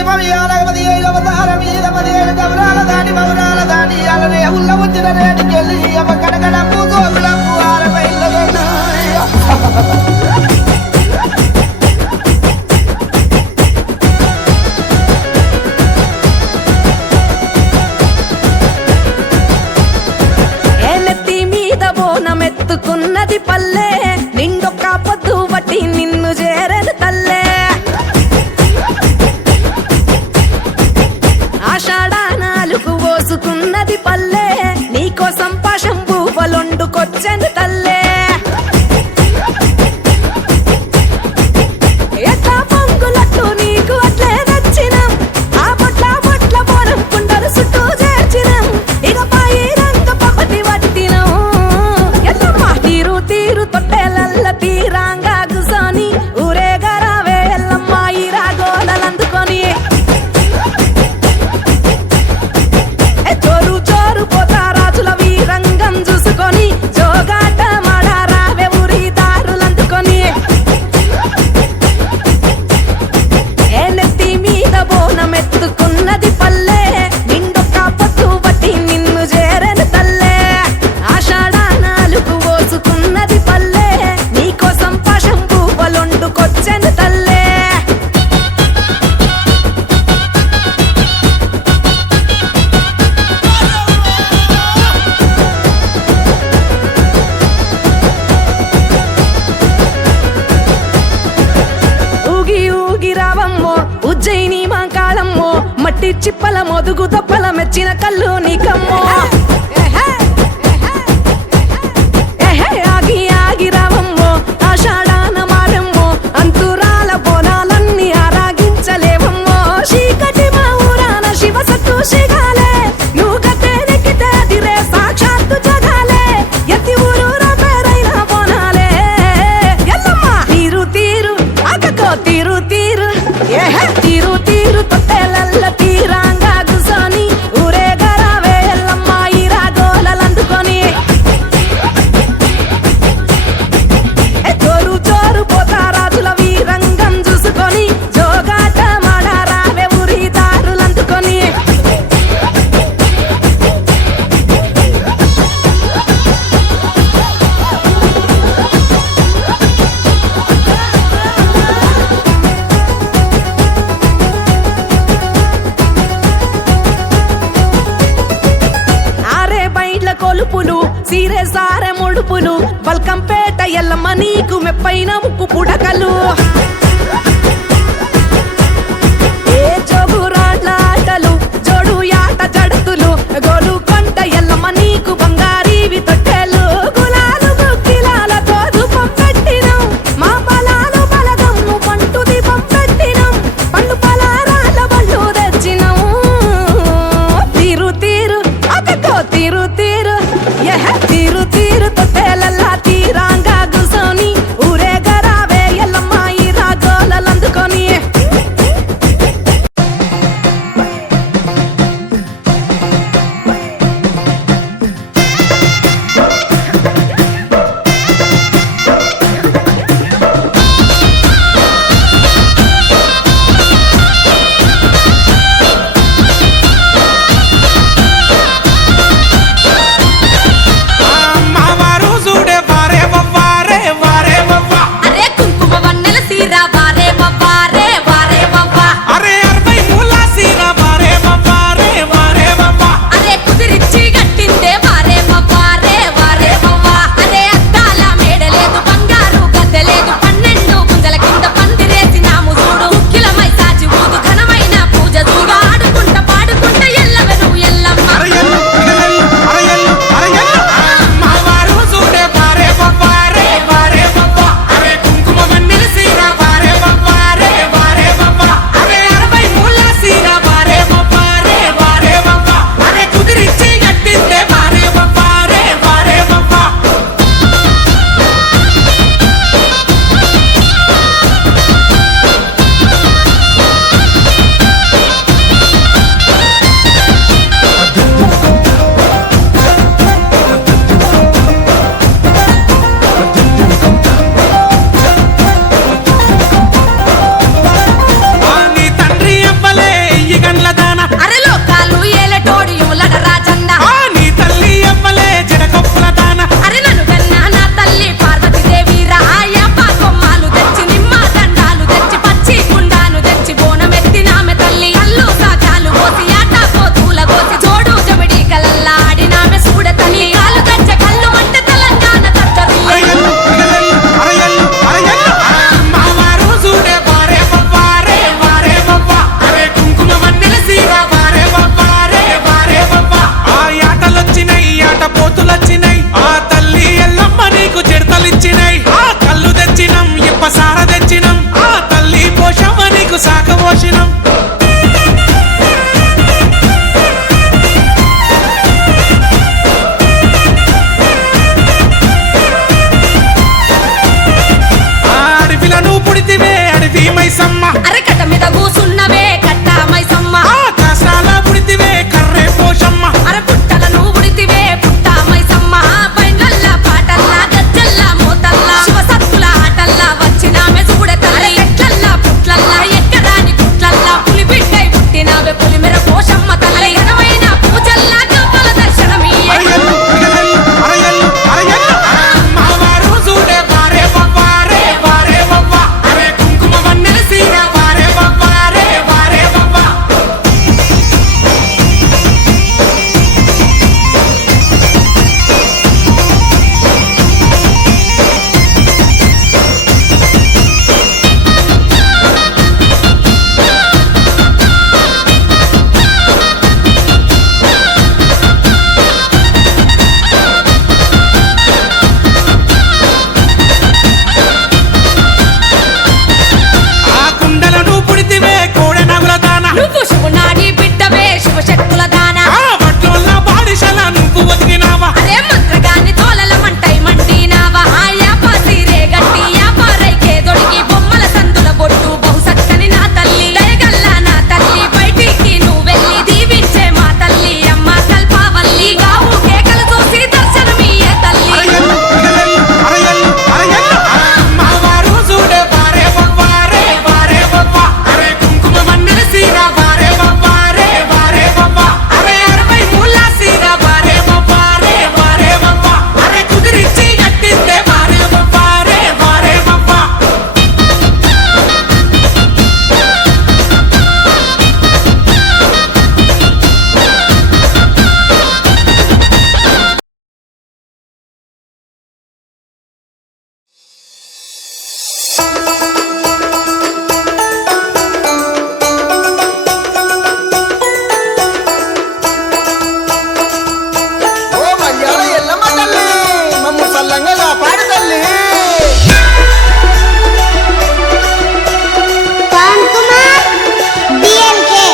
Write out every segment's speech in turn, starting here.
దీపం యాలగపతి అవతారం ఈరపతి గౌరాల దాని మౌరాల దాని అలనే ఉల్ల వచ్చిన రేటికి వెళ్ళి అమ్మ కడకడ పూజోకులకు ఆరబైల్లదన్నా ఎత్తుకున్నది పల్లె నిండొక్క పొద్దు బట్టి నిన్ను చేరను తల్లే ఆషాఢానాలుగు పోసుకున్నది పల్లె నీకోసం పాశం పువ్వులొండుకొచ్చెను తల్లే ఎట్లా పొంగులట్టు నీకు అట్లే నచ్చినం ఆ బొట్ల బొట్ల బోనం కుండలు చుట్టూ చేర్చినం ఇక పాయి రంగ పపటి వట్టినం తీరు తీరు తొట్టెలల్ల తీరాంగా గుసోని ఊరేగరావే ఎల్లమ్మ ఈ రాగోడలందుకొని చోరు చోరు పోతా రాజుల వీరంగం చూసుకొని జోగాట మాడారావే ఊరి దారులందుకొని ఏ నెత్తి మీద బోనం ఎత్తుకున్నది పల్లె నిండొక్క పొద్దు బట్టి నిన్ను చేరను తల్లే ఆషాఢానాలుగు పోసుకున్నది పల్లె నీకోసం పాశం పువ్వులొండుకొచ్చెను తల్లే ఊగి ఊగి రావమ్మో ఉజ్జయిని మాంకాళమ్మో మట్టి చిప్పల మొదుగు తప్పల మెచ్చిన కళ్ళు నీకమ్మో ఆగి ఆగి రావమ్మో ఆషాఢాన మారమ్మో అంతురాల బోనాలన్నీ ఆరాగించలేవమ్మో చీకటి మా ఊరాన శివ సత్తు శిగాలే నువ్వు గట్టే నెక్కితే అదిరే సాక్షాత్తు జగాలే ఎత్తి ఊరూరా పేరైన బోనాలే ఎల్లమ్మ తీరు తీరు అక్కకో తీరు తీరు తీరు తీరు తొట్టెలల్ల తీరాంగా గుసోని ఊరేగరావే ఎల్లమ్మ ఈ రాగోలలందుకొని చోరు చోరు పోతా రాజుల వీరంగం చూసుకొని జోగాట మాడారావే ఊరి దారులందుకొని ఆరే బైండ్ల కొలుపులు సీరే సారె ముడుపులు బల్కంపేట ఎల్లమ్మ నీకు మెప్పైన ముక్కు పుడకలు ఏ జోగురాట్ల ఆటలు జోడు యాట జడుతులు గోలు కొంట ఎల్లమ్మ నీకు బంగారీవి తొట్టెలు గులాలు గుగ్గిలాలతో ధూపం పెట్టినం మా బలాలు బలగమ్ము పంటు దీపం పెట్టినం పండు పలారాల బళ్ళు తెచ్చినం తీరు తీరు అక్కకో తీరు తీరు తీరు తీరు తొట్టెలల్లా తీరాంగా గుసోని ఊరేగరావే పాడు తల్లి పవన్ కుమార్ డిఎల్కే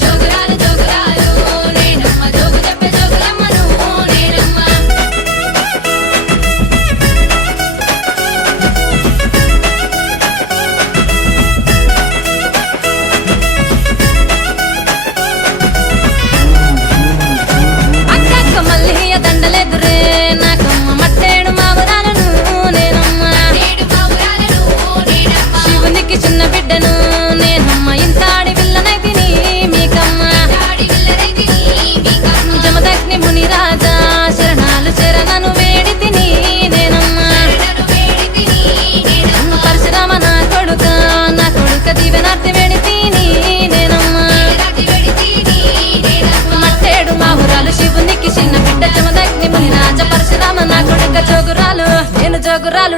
జోగురాలు జోగురాలు నేనమ్మ జోగు చెప్పే జోగులమ్మను నేనమ్మ అక్కక్క మల్లియ దండలెదురే నాకమ్మ మట్టేడు మావురాలను నేనమ్మ శివునికి చిన్న బిడ్డను నేనమ్మ ఇంతాడి పిల్లనైతిని మీకమ్మ జమదగ్ని ముని రాజా శరణాలు శరణను వేడి తిని నేనమ్మ పరశురామ నా కొడుక దీవెనార్తి వేడి తిని నేనమ్మ మట్టేడు మావురాలు శివునికి చిన్న బిడ్డ జమదగ్ని ముని రాజ పరశురామ నా కొడుక జోగురాలు నేను జోగురాలు